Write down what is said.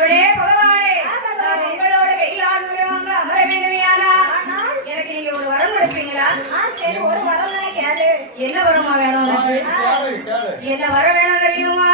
ஆண்டவனே பகவானே நான் உங்களோட கையிலாக வாங்க அமர வேண்டுமையானா எனக்கு நீங்க ஒரு வரம் கொடுப்பீங்களா? சரி ஒரு வரம் நினைக்கிறாரு என்ன வரமா வேணும் என்ன வர வேணும் தெரியுமா?